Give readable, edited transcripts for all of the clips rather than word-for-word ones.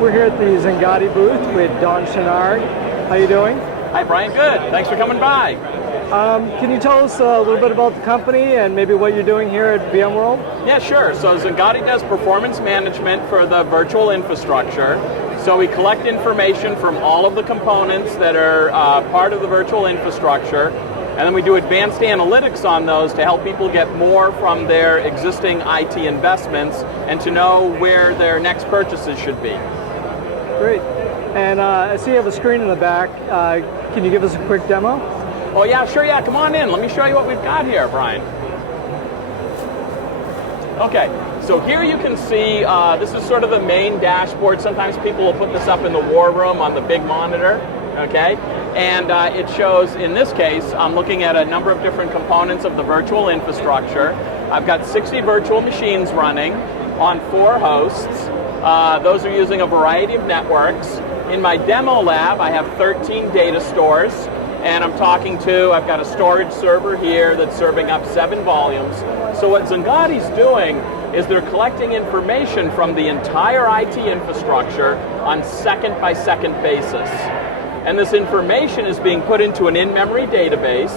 We're here at the Xangati booth with Don Chenard. How you doing? Hi, Brian. Good. Thanks for coming by. Can you tell us a little bit about the company and maybe what you're doing here at VMworld? Yeah, sure. So Xangati does performance management for the virtual infrastructure. So we collect information from all of the components that are part of the virtual infrastructure, and then we do advanced analytics on those to help people get more from their existing IT investments and to know where their next purchases should be. Great. And I see you have a screen in the back. Can you give us a quick demo? Oh yeah, sure, yeah, come on in. Let me show you what we've got here, Brian. Okay, so here you can see, this is sort of the main dashboard. Sometimes people will put this up in the war room on the big monitor, okay? And it shows, in this case, I'm looking at a number of different components of the virtual infrastructure. I've got 60 virtual machines running on 4 hosts. Those are using a variety of networks. In my demo lab, I have 13 data stores, and I've got a storage server here that's serving up 7 volumes. So what Xangati's doing is they're collecting information from the entire IT infrastructure on second-by-second basis. And this information is being put into an in-memory database,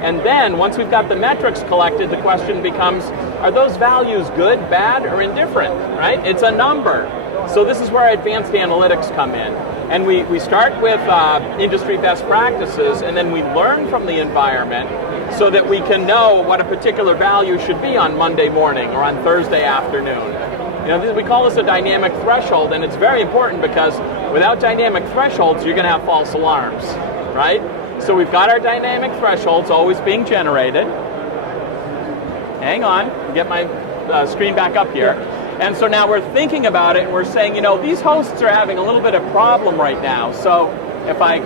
and then once we've got the metrics collected, the question becomes, are those values good, bad, or indifferent, right? It's a number. So this is where advanced analytics come in. And we start with industry best practices, and then we learn from the environment so that we can know what a particular value should be on Monday morning or on Thursday afternoon. You know, we call this a dynamic threshold, and it's very important because without dynamic thresholds, you're going to have false alarms, right? So we've got our dynamic thresholds always being generated. Hang on, get my screen back up here. And so now we're thinking about it, and we're saying, you know, these hosts are having a little bit of problem right now. So if I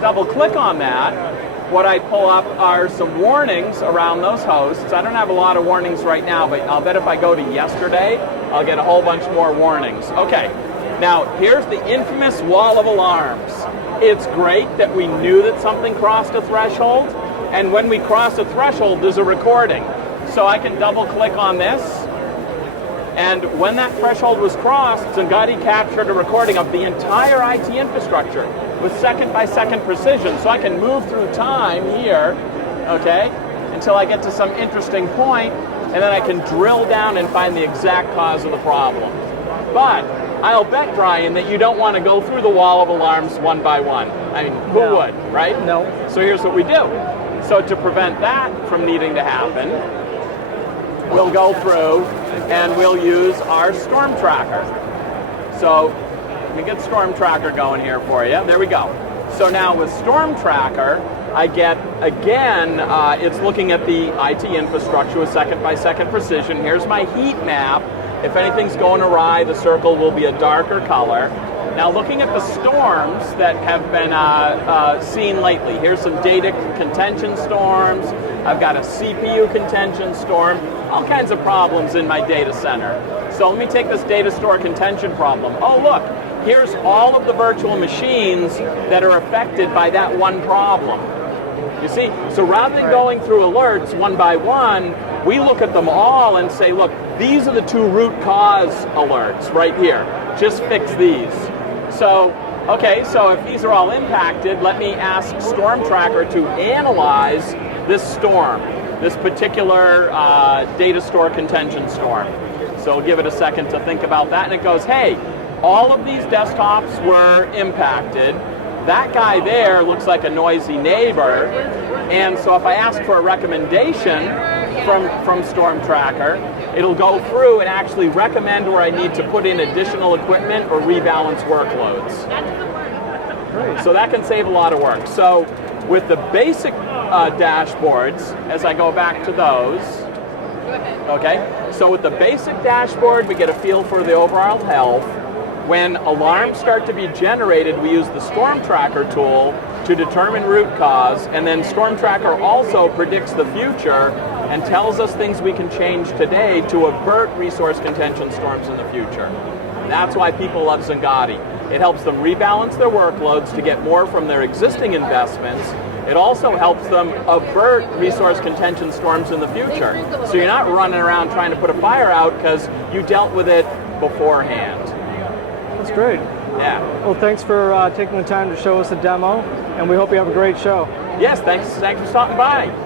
double click on that, what I pull up are some warnings around those hosts. I don't have a lot of warnings right now, but I'll bet if I go to yesterday, I'll get a whole bunch more warnings. Okay, now here's the infamous wall of alarms. It's great that we knew that something crossed a threshold, and when we cross a threshold, there's a recording. So I can double click on this, and when that threshold was crossed, Xangati captured a recording of the entire IT infrastructure with second-by-second precision. So I can move through time here, okay, until I get to some interesting point, and then I can drill down and find the exact cause of the problem. But I'll bet, Brian, that you don't want to go through the wall of alarms one by one. I mean, who would, right? No. So here's what we do. So to prevent that from needing to happen, we'll go through and we'll use our storm tracker. So let me get storm tracker going here for you. There we go. So now with storm tracker, I get, again, it's looking at the IT infrastructure with second-by-second precision. Here's my heat map. If anything's going awry, the circle will be a darker color. Now looking at the storms that have been seen lately, here's some data contention storms. I've got a CPU contention storm, all kinds of problems in my data center. So let me take this data store contention problem. Oh look, here's all of the virtual machines that are affected by that one problem. You see, so rather than going through alerts one by one, we look at them all and say, look, these are the 2 root cause alerts right here. Just fix these. So, okay, so if these are all impacted, let me ask Storm Tracker to analyze this storm, this particular data store contention storm. So I'll give it a second to think about that, and it goes, hey, all of these desktops were impacted. That guy there looks like a noisy neighbor, and so if I ask for a recommendation from Storm Tracker, it'll go through and actually recommend where I need to put in additional equipment or rebalance workloads. So that can save a lot of work. So with the basic dashboards, as I go back to those, okay, so with the basic dashboard, we get a feel for the overall health. When alarms start to be generated, we use the Storm Tracker tool to determine root cause, and then Storm Tracker also predicts the future and tells us things we can change today to avert resource contention storms in the future. That's why people love Xangati. It helps them rebalance their workloads to get more from their existing investments. It also helps them avert resource contention storms in the future. So you're not running around trying to put a fire out because you dealt with it beforehand. That's great. Yeah. Well, thanks for taking the time to show us a demo, and we hope you have a great show. Yes, thanks for stopping by.